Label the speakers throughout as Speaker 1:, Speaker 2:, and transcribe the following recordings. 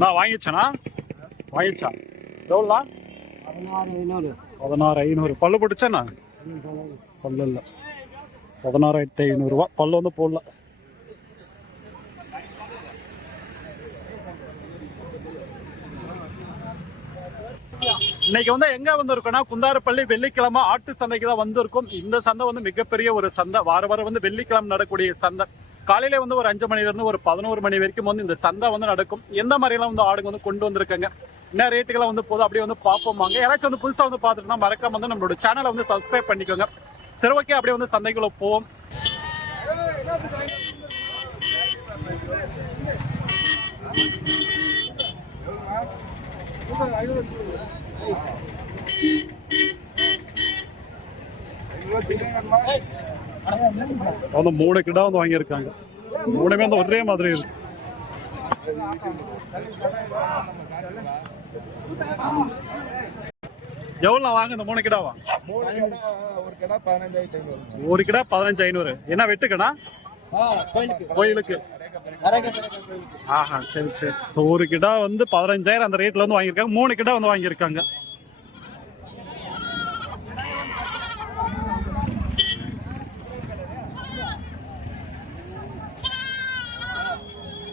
Speaker 1: நான் வாங்கிச்சேனா வாங்கிச்சா எவ்வளோண்ணா?
Speaker 2: பதினாறு ஐநூறு.
Speaker 1: பதினாறு ஐநூறு பல்லு போட்டுச்சாண்ணா பல்லு இல்லை. பதினாறாயிரத்தி ஐநூறுரூவா பல்லு வந்து போடல. இன்னைக்கு வந்து எங்க வந்திருக்கோம்னா குந்தாரப்பள்ளி வெள்ளிக்கிழமை ஆட்டு சந்தைக்கு தான் வந்திருக்கும். இந்த சந்தை வந்து மிகப்பெரிய ஒரு சந்தை. வார வாரம் வந்து வெள்ளிக்கிழமை நடக்கக்கூடிய சந்தை. காலையில வந்து ஒரு அஞ்சு மணிலிருந்து ஒரு பதினோரு மணி வரைக்கும் வந்து இந்த சந்தை வந்து நடக்கும். எந்த மாதிரிலாம் வந்து ஆடுங்க வந்து கொண்டு வந்திருக்காங்க? என்ன ரேட்டுக்கெல்லாம் வந்து போதும் அப்படியே வந்து பார்ப்போம் வாங்க. யாராச்சும் வந்து புதுசாக வந்து பார்த்துட்டுனா மறக்காம வந்து நம்மளோட சேனலை வந்து சப்ஸ்கிரைப் பண்ணிக்கோங்க. சரி ஓகே அப்படியே வந்து சந்தைக்குள்ள போவோம். வந்து மூணு கிடா வந்து வாங்கியிருக்காங்க. மூணுமே வந்து ஒரே மாதிரி இருக்கு. எவ்வளோ வாங்க இந்த மூணு கிடாவா?
Speaker 3: ஒரு
Speaker 1: ஒரு கிடா பதினஞ்சு ஐநூறு. என்ன வெட்டுக்கடா
Speaker 2: கோயிலுக்கு
Speaker 1: கோயிலுக்கு. ஆஹா சரி சரி. ஸோ ஒரு கிடா வந்து பதினஞ்சாயிரம் அந்த ரேட்ல வந்து வாங்கியிருக்காங்க. மூணு கிடா வந்து வாங்கியிருக்காங்க.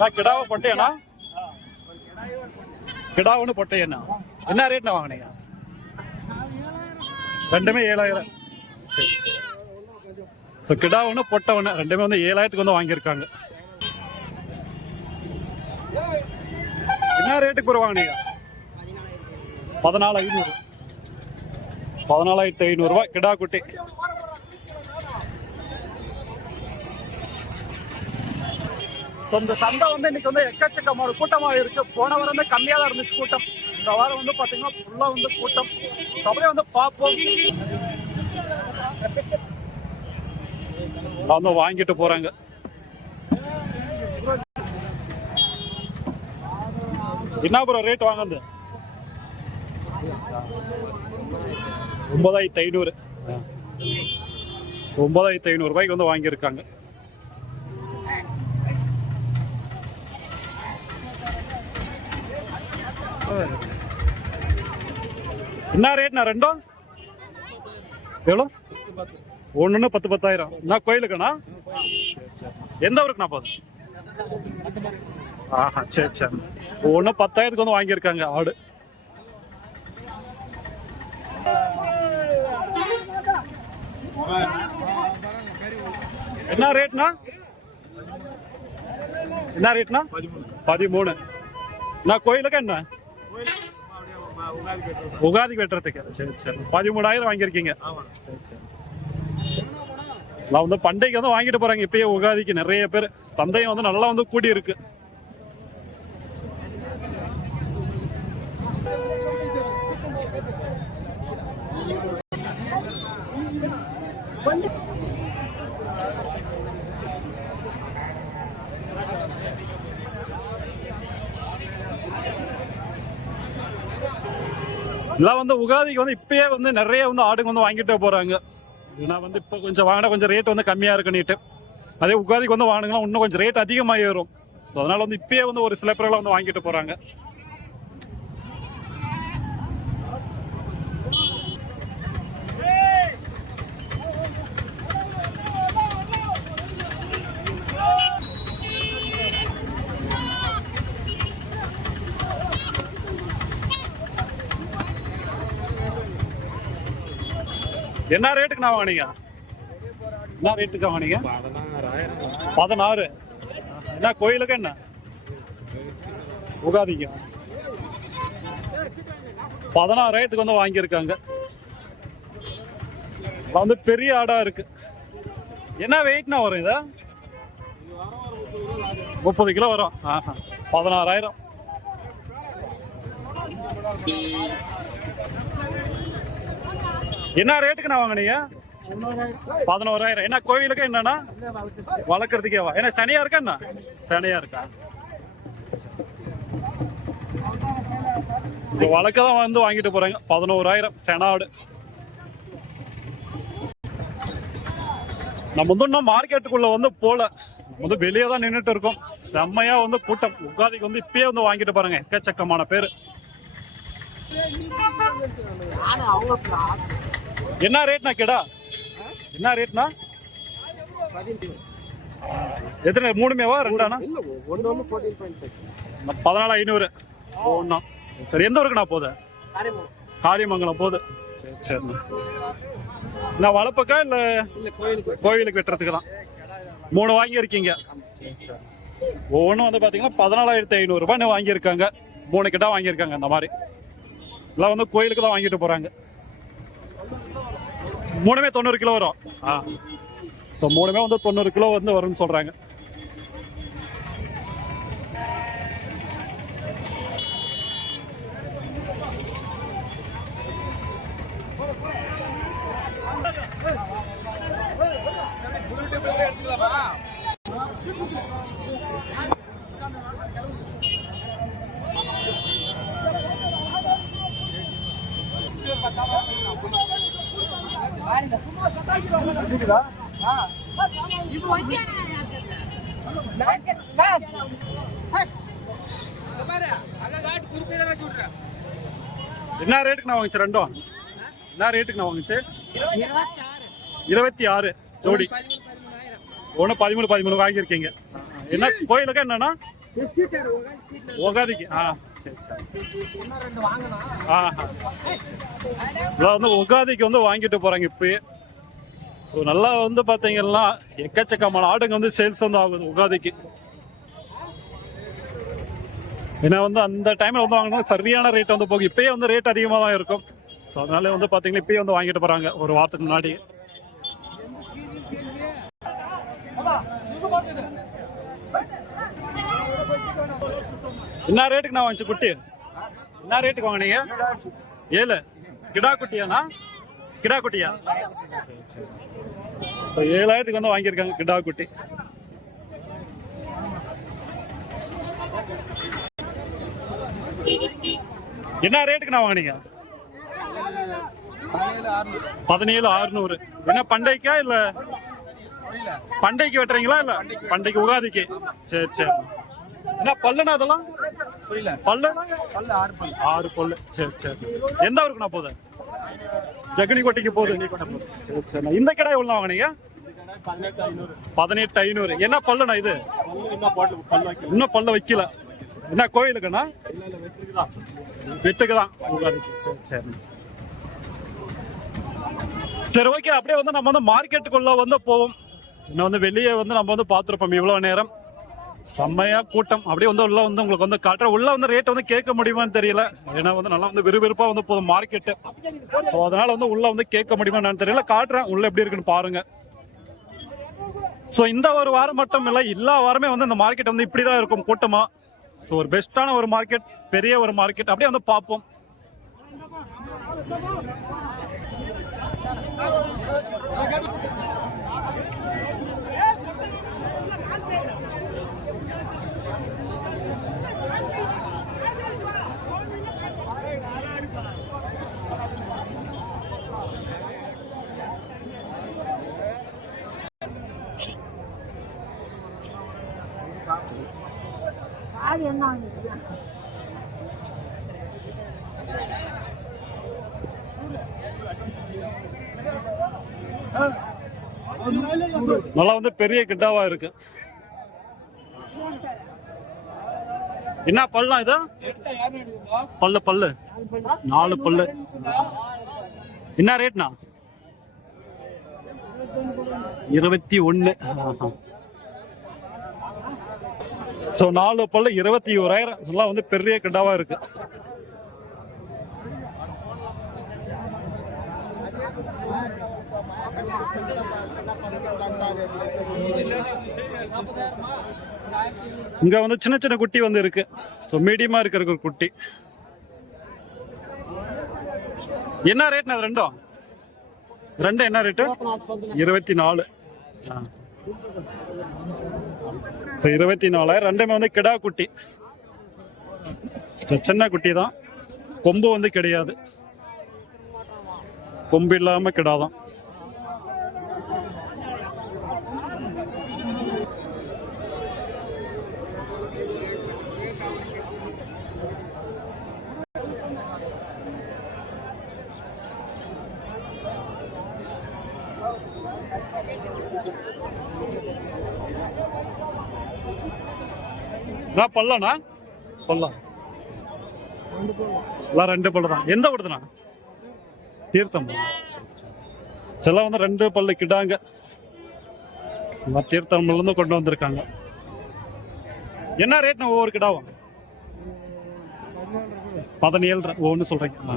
Speaker 1: நான் கிடாவை பொட்டையண்ணா? கிடா ஒன்று பொட்டையண்ணா. என்ன ரேட்ண்ணா வாங்கினீங்க? ரெண்டுமே ஏழாயிரம். சரி ஸோ கிடா ஒன்று பொட்டை ஒன்று ரெண்டுமே வந்து ஏழாயிரத்துக்கு வந்து வாங்கியிருக்காங்க. என்ன ரேட்டுக்கு ஒரு வாங்கினீங்க? பதினாலு ஐநூறு. பதினாலாயிரத்தி ஐநூறுரூவா கிடா குட்டி. ஸோ இந்த சந்தை வந்து இன்னைக்கு வந்து எக்கச்சக்கமான கூட்டமாக இருக்கு. போன வாரம் வந்து கம்மியாக தான் இருந்துச்சு கூட்டம். இந்த வாரம் வந்து பார்த்தீங்கன்னா ஃபுல்லாக வந்து கூட்டம். அப்படியே வந்து பார்ப்போம். வந்து வாங்கிட்டு போறாங்க. என்ன ப்ரோ ரேட் வாங்குது ஒன்பதாயிரத்தி ஐநூறு. ஒன்பதாயிரத்தி ஐநூறு ரூபாய்க்கு வந்து வாங்கியிருக்காங்க. என்ன ரேட்ண்ணா ரெண்டும் எவ்வளோ? ஒன்றுன்னு பத்து பத்தாயிரம். நான் கோயிலுக்குண்ணா? எந்த ஊருக்குண்ணா போதும் ஆஹா சரி சரி. ஒன்று பத்தாயிரத்துக்கு வந்து வாங்கியிருக்காங்க ஆடு. என்ன ரேட்னா என்ன ரேட்னா பதிமூணு. நான் கோயிலுக்கு என்ன? உகாதிக்கு வெட்டுறதுக்கு சரி சரி. பதிமூணாயிரம் வாங்கியிருக்கீங்க. நான் வந்து பண்டைக்கு வந்து வாங்கிட்டு போறாங்க. இப்பயே உகாதிக்கு நிறைய பேர் சந்தையும் வந்து நல்லா வந்து கூடி இருக்கு. எல்லாம் வந்து உகாதிக்கு வந்து இப்பயே வந்து நிறைய வந்து ஆடுங்க வந்து வாங்கிட்டு போறாங்க. ஏன்னா வந்து இப்போ கொஞ்சம் வாங்கினா கொஞ்சம் ரேட் வந்து கம்மியா இருக்குன்னுட்டு. அதே உகாதிக்கு வந்து வாங்கினா இன்னும் கொஞ்சம் ரேட் அதிகமாக ஏறும் ஸோ அதனால வந்து இப்பயே வந்து ஒரு சில பேரெல்லாம் வந்து வாங்கிட்டு போறாங்க. என்ன ரேட்டுக்கு நான் வாங்கினீங்க? என்ன ரேட்டுக்கு வாங்கினீங்க? பதினாறு. என்ன கோயிலுக்கு என்ன? உகாதிக்கு. பதினாறாயிரத்துக்கு வந்து வாங்கியிருக்காங்க. வந்து பெரிய ஆடா இருக்கு. என்ன வெயிட்னா வரும் இத? முப்பது கிலோ வரும். ஆஹா. பதினாறாயிரம். என்ன ரேட்டுக்கு நான் வாங்கினீங்க? பதினோராயிரம். என்ன கோயிலுக்கு என்னன்னா வளர்க்கறதுக்கேவா என்ன சனியா இருக்கா என்ன? சனியா இருக்கா? ஸோ வழக்க தான் வந்து வாங்கிட்டு போறாங்க. பதினோராயிரம் செனாடு. நம்ம வந்து இன்னும் மார்க்கெட்டுக்குள்ள வந்து போல. வந்து வெளியே தான் நின்றுட்டு இருக்கோம். செம்மையா வந்து கூட்டம். உகாதிக்கு வந்து இப்பயே வந்து வாங்கிட்டு பாருங்க. எக்கச்சக்கமான பேர். என்ன ரேட்னா கிடா? என்ன ரேட்னா எத்தனை மூணுமேவா
Speaker 2: ஃபைவ்
Speaker 1: பதினாலு ஐநூறு. ஒன்றா சரி எந்த ஊருக்குண்ணா போகுது? காரியமங்கலம். போகுது. சரி சரிண்ணா. நான் வளர்ப்புக்கா இல்லை
Speaker 2: கோயிலுக்கு
Speaker 1: கோவிலுக்கு வெட்டுறதுக்கு தான்? மூணு வாங்கியிருக்கீங்க. ஒவ்வொன்றும் வந்து பார்த்தீங்கன்னா பதினாலாயிரத்தி ஐநூறுரூபா வாங்கியிருக்காங்க. மூணு கிட்ட வாங்கியிருக்காங்க அந்த மாதிரி. எல்லாம் வந்து கோயிலுக்கு தான் வாங்கிட்டு போகிறாங்க மூணுமே தொண்ணூறு கிலோ வரும். ஆ. ஸோ மூணுமே வந்து தொண்ணூறு கிலோ வந்து வரும்னு சொல்கிறாங்க என்ன ரேட்டுக்கு நான் வாங்கிச்சு? ரெண்டும். என்ன ரேட்டுக்கு நான் வாங்கிச்சு? இருபத்தி ஆறு. ஜோடி. ஒன்று பதிமூணு பதிமூணு வாங்கியிருக்கீங்க. என்ன கோயிலுக்கு என்னன்னா? உகாதிக்கு ஆ. இதெல்லாம் வந்து உகாதிக்கு வந்து வாங்கிட்டு போறாங்க இப்பயே. ஸோ நல்லா வந்து பார்த்தீங்கன்னா எக்கச்சக்கமான ஆடுங்க வந்து சேல்ஸ் வந்து ஆகுது உகாதிக்கு. ஏன்னா வந்து அந்த டைமில் வந்து வாங்கினா சரியான ரேட் வந்து போகும். இப்பயே வந்து ரேட் அதிகமாக தான் இருக்கும். ஸோ அதனால வந்து பார்த்தீங்கன்னா இப்பயே வந்து வாங்கிட்டு போகிறாங்க ஒரு வாரத்துக்கு முன்னாடி என்ன ரேட்டுக்கு நான் வாங்கிச்சு குட்டி? என்ன ரேட்டுக்கு வாங்கினீங்க? ஏழு. கிடா குட்டியாண்ணா? கிடா குட்டியா? ஸோ ஏழாயிரத்துக்கு வந்து வாங்கியிருக்காங்க கிடா குட்டி. என்ன ரேட்டுக்கு நான் வாங்கினீங்க?
Speaker 3: பதினேழு ஆறுநூறு
Speaker 1: பதினேழு அறுநூறு. என்ன பண்டைக்கா இல்ல? பண்டைக்கு வெட்டுறீங்களா இல்ல? பண்டைக்கு உகாதிக்கு. சரி சரி. என்ன பல்லுனா அதெல்லாம்?
Speaker 3: புரியல.
Speaker 1: பல்லு?
Speaker 3: பல்லு ஆறு பல்லு.
Speaker 1: ஆறு பல்லு. சரி சரி. எந்த ஊருக்கு நான் போகுது? ஜெகனி கோட்டைக்கு போகுது. சரி சரி. இந்த கடை எவ்வளோ வாங்கினீங்க? பதினெட்டு ஐநூறு. என்ன பல்லுண்ணா இது? இன்னும் பல்ல வைக்கல. என்ன கோயிலுக்குண்ணா? வெட்டுக்கு தான். சரி சரி. ஓகே. அப்படியே வந்து நம்ம வந்து மார்க்கெட்டுக்குள்ள வந்து போவோம். இன்னும் வந்து வெளியே வந்து நம்ம வந்து பார்த்துருப்போம். இவ்வளோ நேரம். செம்மையா கூட்டம். அப்படியே வந்து உள்ள வந்து உங்களுக்கு வந்து காட்டுற உள்ள வந்து ரேட் வந்து கேட்க முடியுமான்னு தெரியல. ஏன்னா வந்து நல்லா வந்து விறுவிறுப்பா வந்து போதும் மார்க்கெட்டு ஸோ அதனால வந்து உள்ள வந்து கேட்க முடியுமா தெரியல. காட்டுறேன் உள்ள எப்படி இருக்குன்னு பாருங்க. ஸோ இந்த ஒரு வாரம் மட்டும் இல்லை எல்லா வாரமே வந்து இந்த மார்க்கெட் வந்து இப்படி தான் இருக்கும் கூட்டமா. ஸோ ஒரு பெஸ்ட்டான ஒரு மார்க்கெட் பெரிய ஒரு மார்க்கெட் அப்படியே வந்து பார்ப்போம்.
Speaker 4: மாதிரி என்ன
Speaker 1: நல்லா வந்து பெரிய கிட்டாவா இருக்கு. என்ன பல்லாம் இது? பல்லு பல்லு. நாலு பல்லு. என்ன ரேட்னா? இருபத்தி ஒன்று ஸோ நாலு பல்லு இருபத்தி ஓராயிரம். நல்லா வந்து பெரிய கிட்டாவா இருக்கு. இங்க வந்து சின்ன சின்ன குட்டி வந்து இருக்கு. ஸோ மீடியமா இருக்கிற ஒரு குட்டி. என்ன ரேட்னா அது ரெண்டும்? ரெண்டும் என்ன ரேட்டு இருபத்தி நாலு ஸோ இருபத்தி நாலாயிரம் ரெண்டுமே வந்து கிடா குட்டி. சின்ன குட்டி தான். கொம்பு வந்து கிடையாது. கொம்பு இல்லாம கிடாதான் நான் பல்லண்ணா பல்லம் எல்லாம் ரெண்டு பல்லு தான். எந்த விடுதுண்ணா தீர்த்தம். சில வந்து ரெண்டு பல்லு கிடாங்க. தீர்த்தம்லேருந்து கொண்டு வந்திருக்காங்க. என்ன ரேட்னா ஒவ்வொரு கிடாவும்? பதினேழு ஒன்று சொல்கிறீங்க ஆ.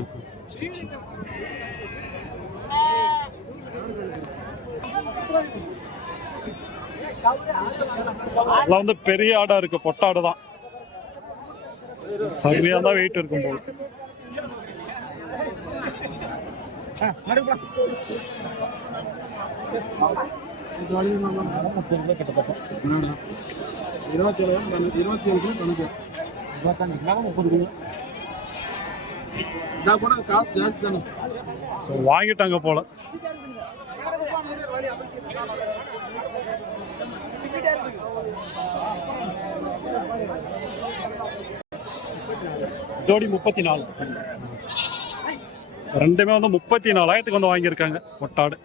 Speaker 1: சரி, வந்து பெரிய ஆடா இருக்கு பொட்டாடு தான் சரியா தான் வெயிட் இருக்கும் போல
Speaker 2: இருபத்தி ஏழு இருபத்தி ஏழு தொண்ணூத்தி முப்பது நான் கூட காசு ஜாஸ்தி தானே
Speaker 1: ஸோ வாங்கிட்டாங்க போல ஜோடி முப்பத்தி நாலு. ரெண்டுமே வந்து முப்பத்தி நாலாயிரத்துக்கு வந்து வாங்கியிருக்காங்க. ஒட்டாடு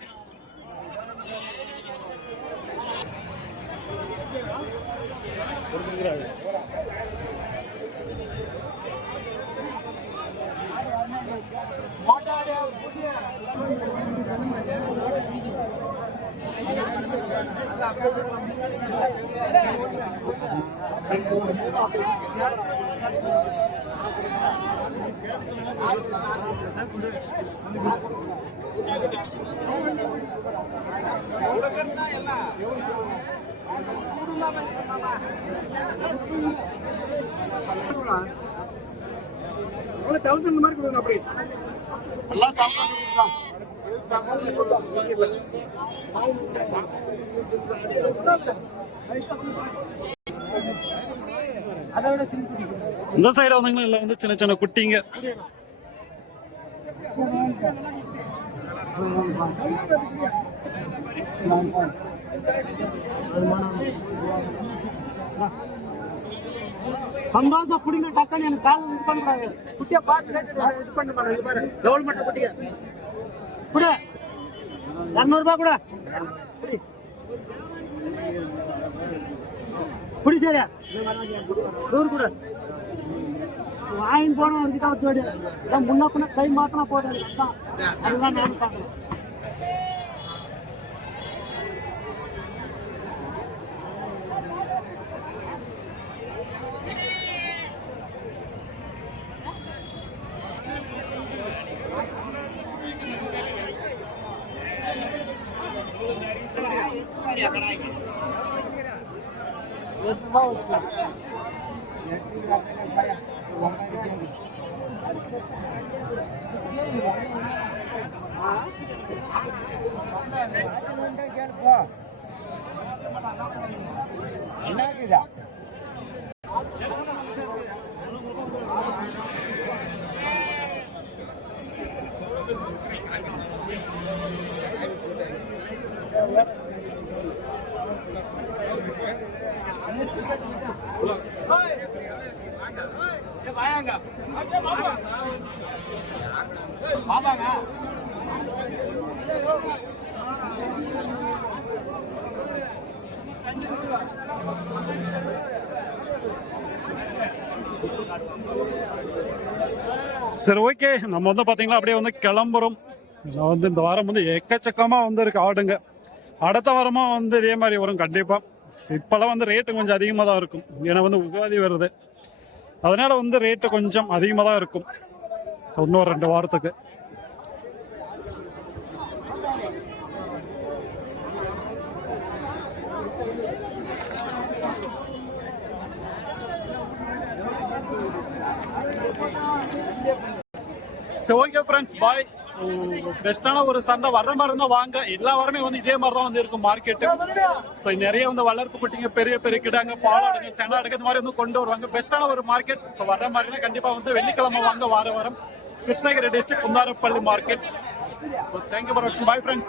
Speaker 2: அவ்வளோ மாதிரி கொடுங்க அப்படி எல்லாம் தவிர்த்து
Speaker 1: இந்த சைடு வந்தீங்கன்னா இல்லை வந்து சின்ன சின்ன குட்டிங்க.
Speaker 2: சந்தோஷமா குடிங்க டக்குன்னு எனக்கு கால் இது பண்ணுறாங்க குட்டியை பார்த்து கேட்டு இது பண்ண மாட்டேன் இது எவ்வளோ மட்டும் குட்டிங்க? கூட. இரநூறுபா கூட. குடி. குடி சரியா நூறு கூட. வாங்கி போனோம் வந்துட்டா வச்சு இதான் முன்ன பின்ன கை மாத்தினா போதும். அதுதான் நானும் பார்க்கணும் அதான். அதுதான் நானும் சரி ஓகே நம்ம வந்து பார்த்தீங்களா அப்படியே வந்து கிளம்புறோம். வந்து இந்த வாரம் வந்து எக்கச்சக்கமாக வந்து இருக்கு ஆடுங்க. அடுத்த வாரமாக வந்து இதே மாதிரி வரும். கண்டிப்பாக இப்போல்லாம் வந்து ரேட்டு கொஞ்சம் அதிகமாக தான் இருக்கும். ஏன்னா வந்து உகாதி வருது. அதனால் வந்து ரேட்டு கொஞ்சம் அதிகமாக தான் இருக்கும். ஸோ இன்னும் ரெண்டு வாரத்துக்கு. So okay friends bye so பெஸ்ட்டான ஒரு சந்தை வர்ற மாதிரி இருந்தால் வாங்க. எல்லா வாரமே வந்து இதே மாதிரி தான் வந்து இருக்கும் மார்க்கெட்டு ஸோ நிறைய வந்து வளர்ப்பு குட்டிங்க பெரிய பெரிய கிடாங்க பாலாடுங்க செனாடுங்க இந்த மாதிரி வந்து கொண்டு வருவாங்க. பெஸ்ட்டான ஒரு மார்க்கெட் ஸோ வர்ற மாதிரி தான் கண்டிப்பாக வந்து வெள்ளிக்கிழமை வாங்க வார வாரம். Krishnagiri district Kundarapalli market so thank you for வாட்சிங் பாய் ஃப்ரெண்ட்ஸ்